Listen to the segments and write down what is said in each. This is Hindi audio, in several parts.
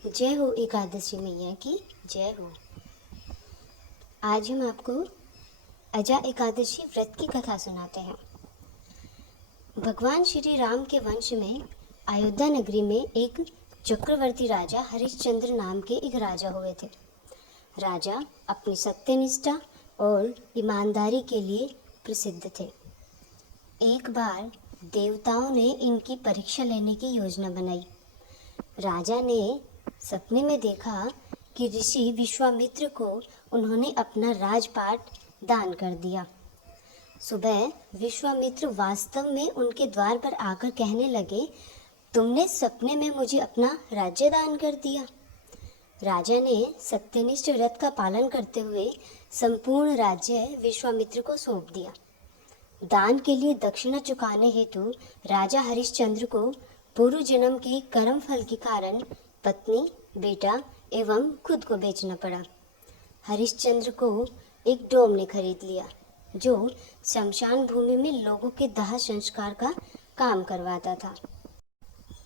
जय हो एकादशी मैया की जय हो। आज हम आपको अजा एकादशी व्रत की कथा सुनाते हैं। भगवान श्री राम के वंश में अयोध्या नगरी में एक चक्रवर्ती राजा हरिश्चंद्र नाम के एक राजा हुए थे। राजा अपनी सत्यनिष्ठा और ईमानदारी के लिए प्रसिद्ध थे। एक बार देवताओं ने इनकी परीक्षा लेने की योजना बनाई। राजा ने सपने में देखा कि ऋषि विश्वामित्र को उन्होंने अपना राजपाट दान कर दिया। सुबह विश्वामित्र वास्तव में उनके द्वार पर आकर कहने लगे, तुमने सपने में मुझे अपना राज्य दान कर दिया। राजा ने सत्यनिष्ठ व्रत का पालन करते हुए संपूर्ण राज्य विश्वामित्र को सौंप दिया। दान के लिए दक्षिणा चुकाने हेतु राजा हरिश्चंद्र को पूर्व जन्म के कर्म फल के कारण पत्नी, बेटा एवं खुद को बेचना पड़ा। हरिश्चंद्र को एक डोम ने खरीद लिया जो शमशान भूमि में लोगों के दाह संस्कार का काम करवाता था।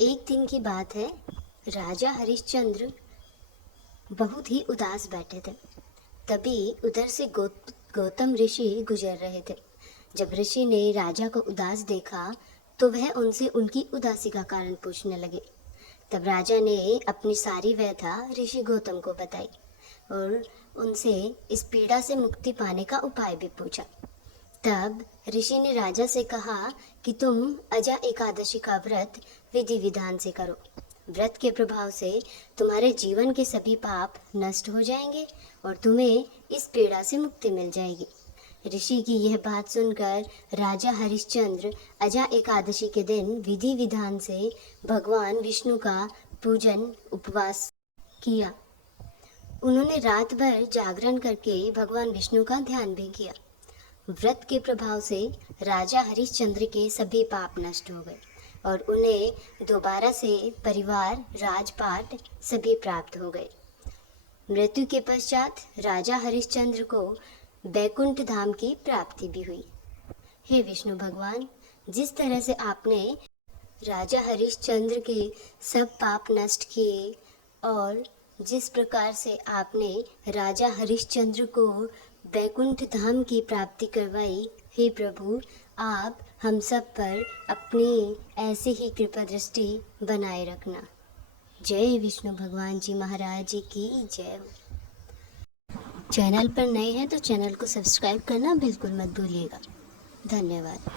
एक दिन की बात है, राजा हरिश्चंद्र बहुत ही उदास बैठे थे। तभी उधर से गौतम ऋषि गुजर रहे थे। जब ऋषि ने राजा को उदास देखा तो वह उनसे उनकी उदासी का कारण पूछने लगे। तब राजा ने अपनी सारी व्यथा ऋषि गौतम को बताई और उनसे इस पीड़ा से मुक्ति पाने का उपाय भी पूछा। तब ऋषि ने राजा से कहा कि तुम अजा एकादशी का व्रत विधि विधान से करो। व्रत के प्रभाव से तुम्हारे जीवन के सभी पाप नष्ट हो जाएंगे और तुम्हें इस पीड़ा से मुक्ति मिल जाएगी। ऋषि की यह बात सुनकर राजा हरिश्चंद्र अजा एकादशी के दिन विधि विधान से भगवान विष्णु का पूजन उपवास किया। उन्होंने रात भर जागरण करके भगवान विष्णु का ध्यान भी किया। व्रत के प्रभाव से राजा हरिश्चंद्र के सभी पाप नष्ट हो गए और उन्हें दोबारा से परिवार, राजपाट सभी प्राप्त हो गए। मृत्यु के पश्चात राजा हरिश्चंद्र को बैकुंठ धाम की प्राप्ति भी हुई। हे विष्णु भगवान, जिस तरह से आपने राजा हरिश्चंद्र के सब पाप नष्ट किए और जिस प्रकार से आपने राजा हरिश्चंद्र को बैकुंठ धाम की प्राप्ति करवाई, हे प्रभु, आप हम सब पर अपनी ऐसे ही कृपा दृष्टि बनाए रखना। जय विष्णु भगवान जी महाराज जी की जय हो। चैनल पर नए हैं तो चैनल को सब्सक्राइब करना बिल्कुल मत भूलिएगा। धन्यवाद।